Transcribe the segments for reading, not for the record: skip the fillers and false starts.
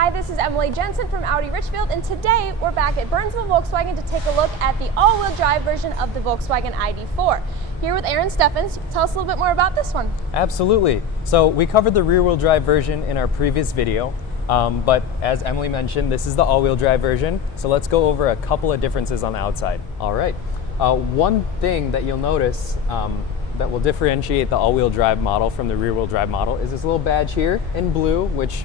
Hi, this is Emily Jensen from Audi Richfield, and today we're back at Burnsville Volkswagen to take a look at the all-wheel drive version of the Volkswagen ID4. Here with Aaron Steffens. Tell us a little bit more about this one. Absolutely. So we covered the rear-wheel drive version in our previous video, but as Emily mentioned, this is the all-wheel drive version. So let's go over a couple of differences on the outside. All right. One thing that you'll notice that will differentiate the all-wheel drive model from the rear-wheel drive model is this little badge here in blue, which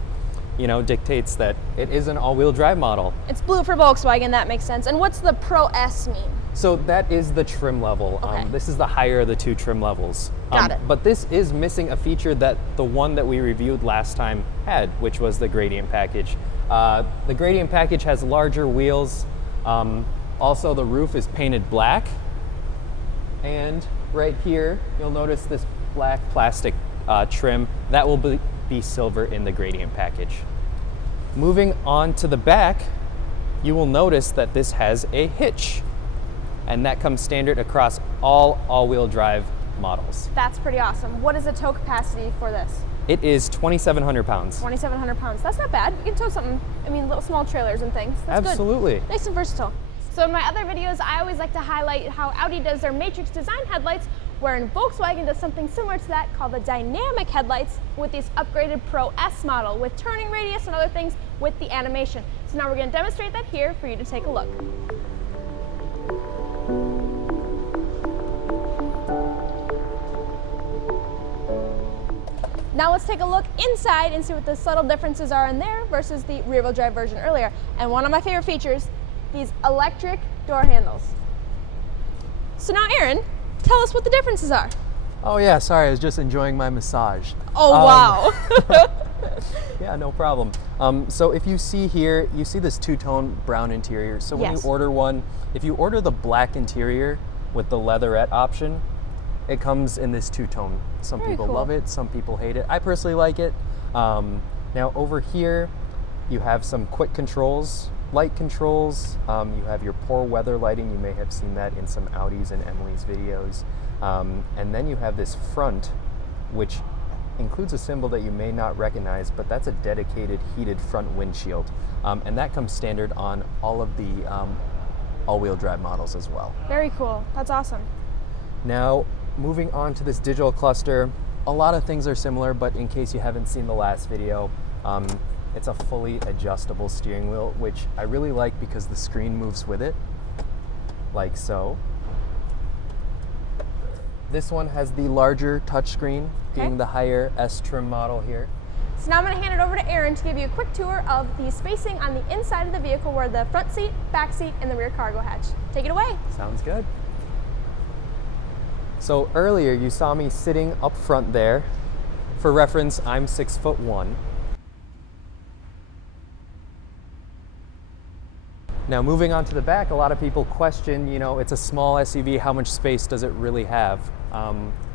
dictates that it is an all-wheel drive model. It's blue for Volkswagen, that makes sense. And what's the Pro S mean? So that is the trim level. Okay. This is the higher of the two trim levels. Got it. But this is missing a feature that the one that we reviewed last time had, which was the gradient package. The gradient package has larger wheels. Also, the roof is painted black. And right here, you'll notice this black plastic trim. That will be silver in the gradient package. Moving on to the back, you will notice that this has a hitch, and that comes standard across all-wheel drive models. That's pretty awesome. What is the tow capacity for this? It is 2,700 pounds. 2,700 pounds. That's not bad. You can tow something, little small trailers and things. That's Absolutely. Good. Nice and versatile. So in my other videos, I always like to highlight how Audi does their matrix design headlights, wherein Volkswagen does something similar to that called the dynamic headlights with this upgraded Pro S model with turning radius and other things with the animation. So now we're going to demonstrate that here for you to take a look. Now let's take a look inside and see what the subtle differences are in there versus the rear-wheel drive version earlier. And one of my favorite features, these electric door handles. So now Aaron, tell us what the differences are. Oh yeah, sorry, I was just enjoying my massage. Oh wow. Yeah, no problem. So if you see here, you see this two-tone brown interior. So when Yes. you order one, if you order the black interior with the leatherette option, it comes in this two-tone. Some Very people cool. love it, some people hate it. I personally like it. Now over here, you have some quick controls, light controls. You have your poor weather lighting. You may have seen that in some Audis and Emily's videos. And then you have this front, which includes a symbol that you may not recognize, but that's a dedicated heated front windshield. And that comes standard on all of the all-wheel drive models as well. Very cool. That's awesome. Now, moving on to this digital cluster, a lot of things are similar, but in case you haven't seen the last video, it's a fully adjustable steering wheel, which I really like because the screen moves with it, like so. This one has the larger touchscreen, being the higher S trim model here. So now I'm going to hand it over to Aaron to give you a quick tour of the spacing on the inside of the vehicle where the front seat, back seat, and the rear cargo hatch. Take it away. Sounds good. So earlier you saw me sitting up front there. For reference, I'm 6'1". Now moving on to the back, a lot of people question, it's a small SUV, how much space does it really have?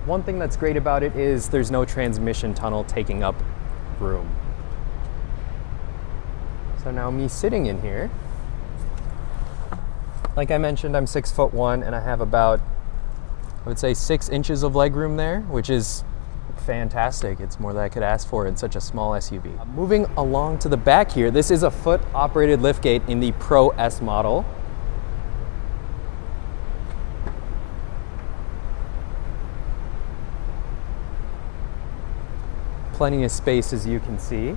One thing that's great about it is there's no transmission tunnel taking up room. So now me sitting in here, like I mentioned, I'm 6'1" and I have about, I would say 6 inches of legroom there, which is fantastic. It's more than I could ask for in such a small SUV. Moving along to the back here, this is a foot-operated liftgate in the Pro S model. Plenty of space, as you can see.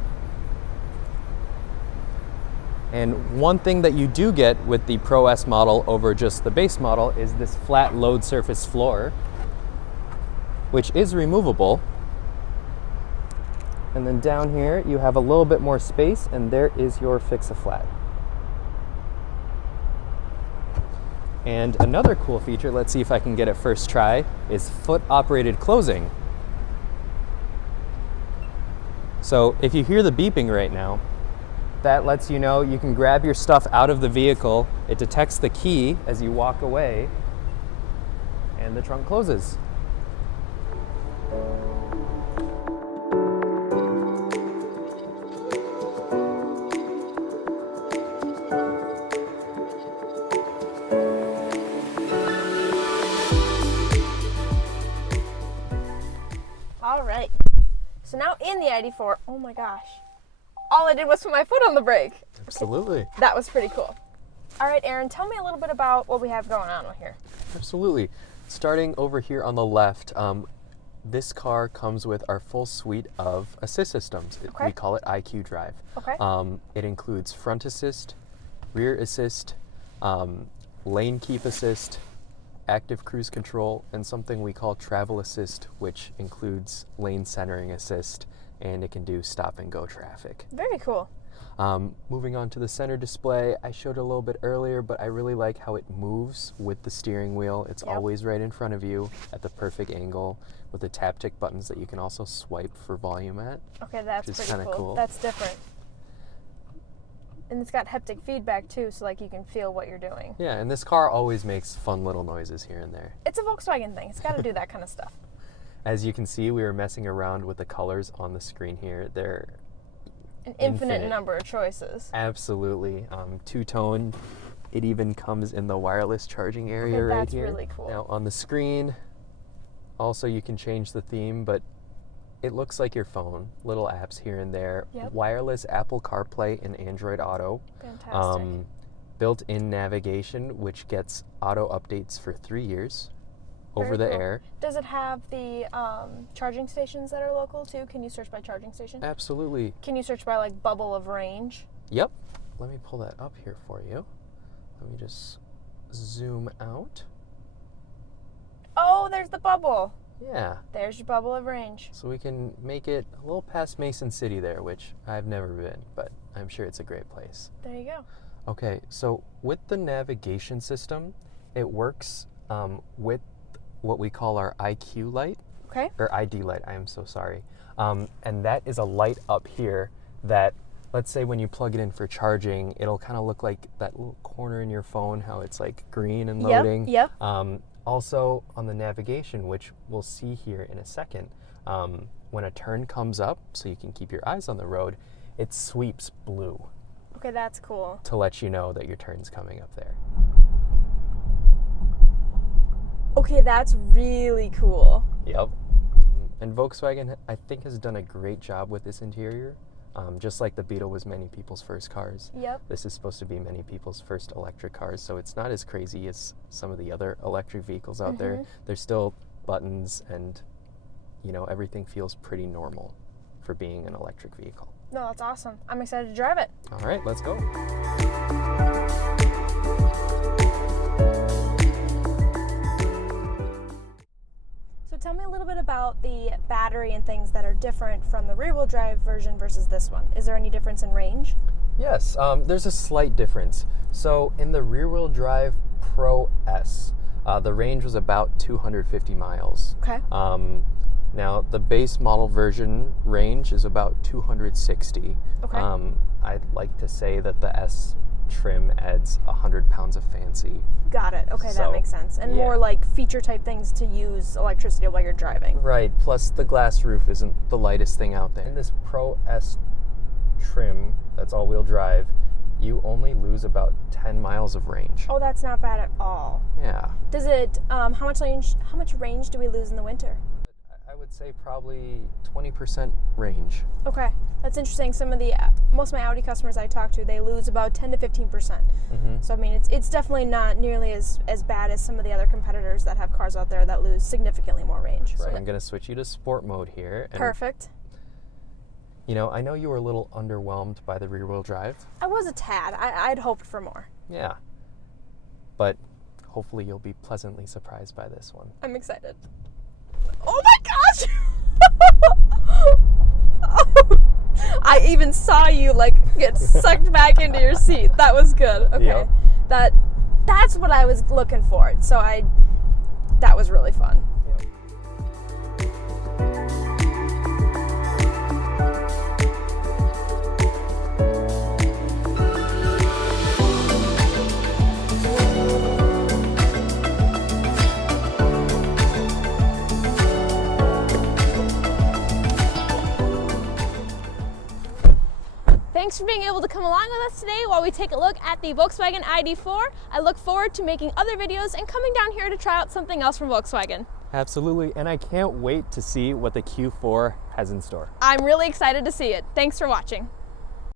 And one thing that you do get with the Pro S model over just the base model is this flat load surface floor, which is removable. And then down here, you have a little bit more space, and there is your fix-a-flat. And another cool feature, let's see if I can get it first try, is foot-operated closing. So if you hear the beeping right now, that lets you know you can grab your stuff out of the vehicle. It detects the key as you walk away, and the trunk closes. All right. So now in the ID4, oh my gosh, all I did was put my foot on the brake. Absolutely. That was pretty cool. All right, Aaron, tell me a little bit about what we have going on here. Absolutely. Starting over here on the left, this car comes with our full suite of assist systems. Okay. We call it IQ Drive. Okay. It includes front assist, rear assist, lane keep assist, active cruise control, and something we call travel assist, which includes lane centering assist, and it can do stop and go traffic. Very cool. Moving on to the center display, I showed it a little bit earlier, but I really like how it moves with the steering wheel. It's always right in front of you at the perfect angle with the taptic buttons that you can also swipe for volume at. Okay, that's which is pretty kinda cool. That's different. And it's got haptic feedback too, so like you can feel what you're doing. Yeah, and this car always makes fun little noises here and there. It's a Volkswagen thing. It's got to do that kind of stuff. As you can see, we were messing around with the colors on the screen here. They're An infinite number of choices. Absolutely. Two-tone. It even comes in the wireless charging area right here. That's really cool. Now on the screen, also you can change the theme, but it looks like your phone. Little apps here and there. Yep. Wireless Apple CarPlay and Android Auto. Fantastic. Built-in navigation, which gets auto updates for 3 years over the air. Does it have the charging stations that are local too? Can you search by charging station? Absolutely. Can you search by like bubble of range? Yep. Let me pull that up here for you. Let me just zoom out. Oh, there's the bubble. Yeah. There's your bubble of range. So we can make it a little past Mason City there, which I've never been, but I'm sure it's a great place. There you go. Okay, so with the navigation system, it works with what we call our IQ light. Okay. Or ID light, I am so sorry. And that is a light up here that, let's say when you plug it in for charging, it'll kind of look like that little corner in your phone, how it's like green and loading. Yep. Also on the navigation, which we'll see here in a second, when a turn comes up, so you can keep your eyes on the road, it sweeps blue. Okay, that's cool. To let you know that your turn's coming up there. Okay, that's really cool. Yep. And Volkswagen, I think, has done a great job with this interior. Just like the Beetle was many people's first cars. Yep. This is supposed to be many people's first electric cars, so it's not as crazy as some of the other electric vehicles out there. There's still buttons and, you know, everything feels pretty normal for being an electric vehicle. No, that's awesome. I'm excited to drive it. All right, let's go. So tell me a little bit about the battery and things that are different from the rear-wheel drive version versus this one. Is there any difference in range? Yes, there's a slight difference. So in the rear-wheel drive Pro S, the range was about 250 miles. Okay. Now the base model version range is about 260. Okay. I'd like to say that the S trim adds 100 pounds of fancy. Got it. Okay, So, that makes sense. And more like feature type things to use electricity while you're driving. Right, plus the glass roof isn't the lightest thing out there. In this Pro S trim, that's all-wheel drive, you only lose about 10 miles of range. Oh, that's not bad at all. Yeah. Does it, how much range do we lose in the winter? I would say probably 20% range. Okay, that's interesting. Some of the, most of my Audi customers I talk to, they lose about 10 to 15%. So I mean, it's definitely not nearly as bad as some of the other competitors that have cars out there that lose significantly more range. Right, So I'm gonna switch you to sport mode here. And, perfect. you know, I know you were a little underwhelmed by the rear-wheel drive. I was a tad. I'd hoped for more. Yeah. But hopefully you'll be pleasantly surprised by this one. I'm excited. Oh my gosh! I even saw you like get sucked back into your seat. That was good. Okay. Yep. That's what I was looking for. So that was really fun. Thanks for being able to come along with us today while we take a look at the Volkswagen ID4. I look forward to making other videos and coming down here to try out something else from Volkswagen. Absolutely, and I can't wait to see what the Q4 has in store. I'm really excited to see it. Thanks for watching.